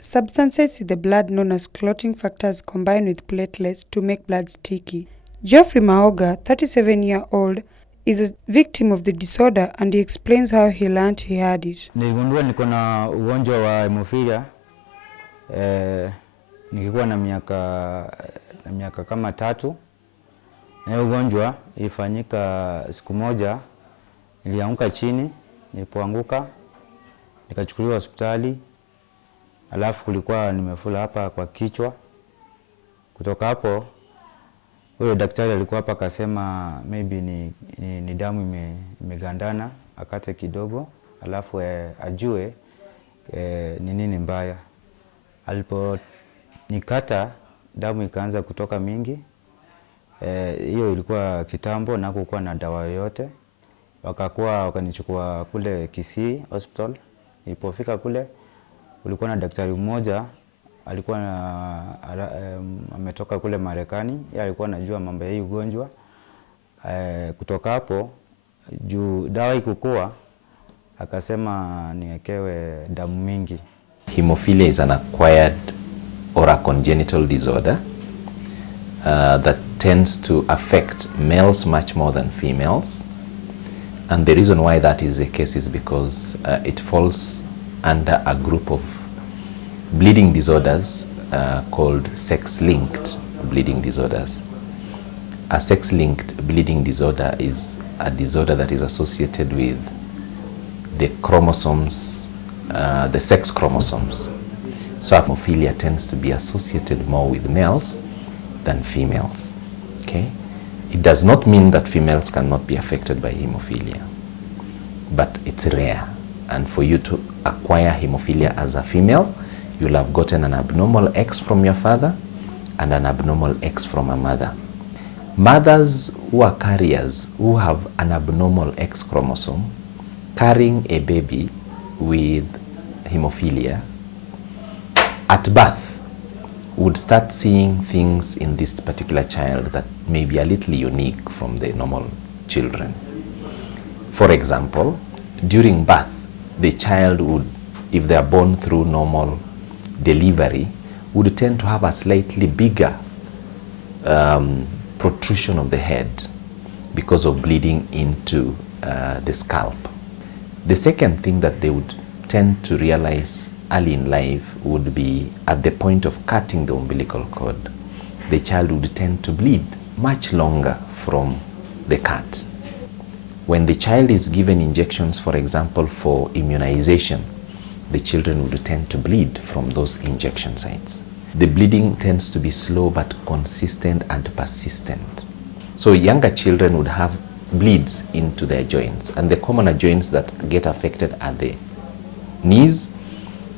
Substances in the blood known as clotting factors combine with platelets to make blood sticky. Geoffrey Maoga, 37-year-old, is a victim of the disorder and he explains how he learned he had it. Niligundua niko na ugonjwa wa hemophilia nikikuwa na miaka kama 3, na hiyo ugonjwa ilifanyika siku moja. Nilianguka chini, nilipoanguka nikachukuliwa hospitali, alafu kulikuwa nimefula hapa kwa kichwa. Kutoka hapo huyo daktari alikuwa hapa akasema maybe ni damu imegandana, akate kidogo alafu ajue ni nini mbaya. Alipo nikata damu ikaanza kutoka mingi. Hiyo ilikuwa kitambo na hakukuwa na dawa yoyote. Wakanichukua kule Kisii Hospital. Nilipofika kule kulikuwa na daktari mmoja alikuwa ametoka kule Marekani. Yeye alikuwa anajua mambo ya hii ugonjwa. Kutoka hapo juu dawa ikukua akasema niekewe damu mingi. Hemophilia is an acquired or a congenital disorder that tends to affect males much more than females. And the reason why that is the case is because it falls under a group of bleeding disorders called sex-linked bleeding disorders. A sex-linked bleeding disorder is a disorder that is associated with the chromosomes, the sex chromosomes. So hemophilia tends to be associated more with males than females. Okay? It does not mean that females cannot be affected by hemophilia, but it's rare. And for you to acquire hemophilia as a female, you'll have gotten an abnormal X from your father and an abnormal X from a mother. Mothers who are carriers, who have an abnormal X chromosome, carrying a baby with hemophilia, at birth would start seeing things in this particular child that may be a little unique from the normal children. For example, during birth, the child would, if they are born through normal delivery, would tend to have a slightly bigger protrusion of the head because of bleeding into the scalp. The second thing that they would tend to realize early in life would be at the point of cutting the umbilical cord, the child would tend to bleed much longer from the cut. When the child is given injections, for example, for immunization, the children would tend to bleed from those injection sites. The bleeding tends to be slow but consistent and persistent. So younger children would have bleeds into their joints, and the commoner joints that get affected are the knees,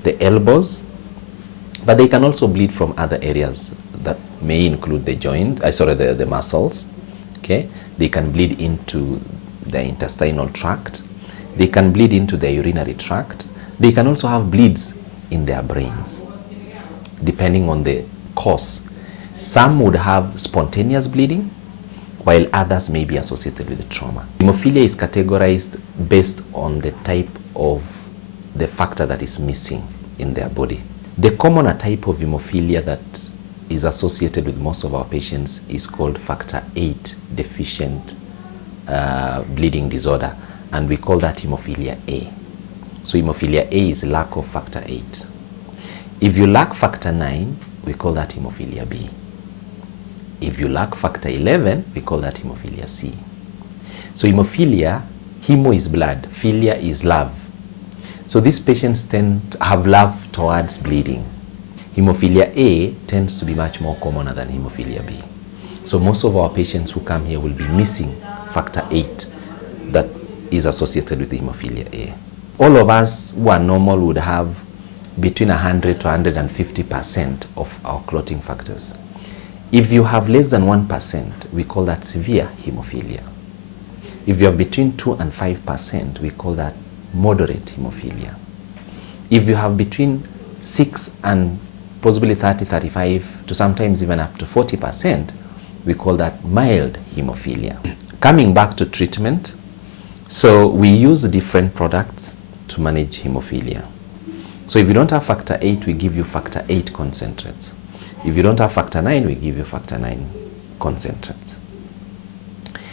the elbows, but they can also bleed from other areas that may include the the muscles. Okay, they can bleed into the intestinal tract, they can bleed into the urinary tract, they can also have bleeds in their brains, depending on the cause. Some would have spontaneous bleeding, while others may be associated with trauma. Hemophilia is categorized based on the type of the factor that is missing in their body. The commoner type of hemophilia that is associated with most of our patients is called factor 8 deficient bleeding disorder, and we call that hemophilia A. So hemophilia A is lack of factor 8. If you lack factor 9, we call that hemophilia B. If you lack factor 11, we call that hemophilia C. So hemophilia, hemo is blood, philia is love. So these patients tend to have love towards bleeding. Hemophilia A tends to be much more common than hemophilia B. So most of our patients who come here will be missing factor 8 that is associated with hemophilia A. All of us who are normal would have between 100 to 150% of our clotting factors. If you have less than 1%, we call that severe hemophilia. If you have between 2 and 5%, we call that moderate hemophilia. If you have between 6 and possibly 30, 35 to sometimes even up to 40%, we call that mild hemophilia. Coming back to treatment, so we use different products to manage hemophilia. So if you don't have factor 8, we give you factor 8 concentrates. If you don't have factor 9, we give you factor 9 concentrates.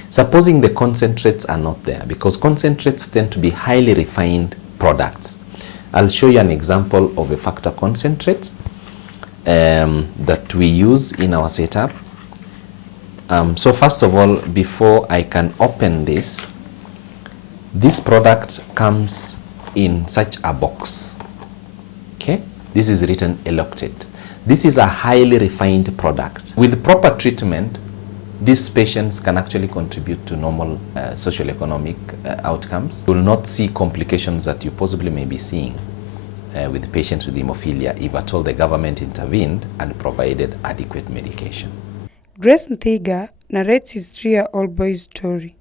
Supposing the concentrates are not there, because concentrates tend to be highly refined products. I'll show you an example of a factor concentrate that we use in our setup. So first of all, before I can open this product comes in such a box. Okay, this is written Eloctate. This is a highly refined product. With proper treatment, these patients can actually contribute to normal socioeconomic outcomes. You will not see complications that you possibly may be seeing with patients with hemophilia if at all the government intervened and provided adequate medication. Grace Nthiga narrates his 3-year-old boy's story.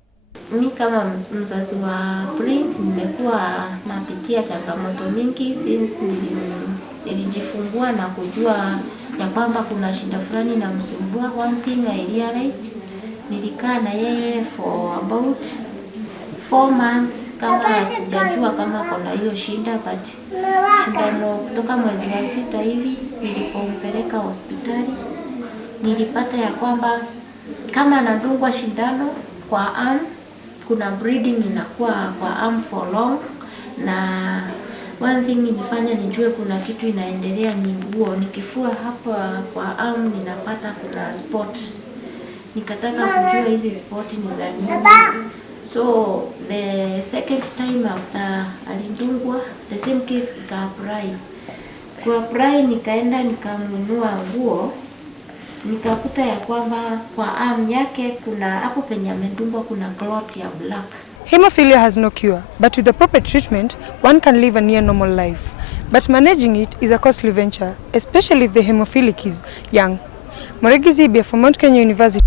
Mi kama mzazi wa Prince nimekuwa napitia changamoto mingi since nilijifungua na kujua ya kwamba kuna shida fulani na msumbua. One thing I realized, nilikaa na yeye for about 4 months kama sijajua kama kuna hiyo shida, but shindano kutoka mwezi wa 6 hivi nilipompeleka hospitali nilipata ya kwamba kama anadungwa shindano kwa arm, kuna bleeding inakuwa kwa arm for long, na one thing nilifanya nijue kuna kitu inaendelea ni nguo. Nikifua hapa kwa arm ninapata kuna spot. Nikataka kujua hizi spot ni za nini. So the second time after alindungwa, the same case ika-apply. Kwa-apply nikaenda nikanunua nguo. Nikakuta ya kwamba kwa arm yake kuna hapo penye amedungwa kuna clot ya black. Hemophilia has no cure, but with the proper treatment, one can live a near normal life. But managing it is a costly venture, especially if the hemophilic is young. Moregi Zibia from Mount Kenya University.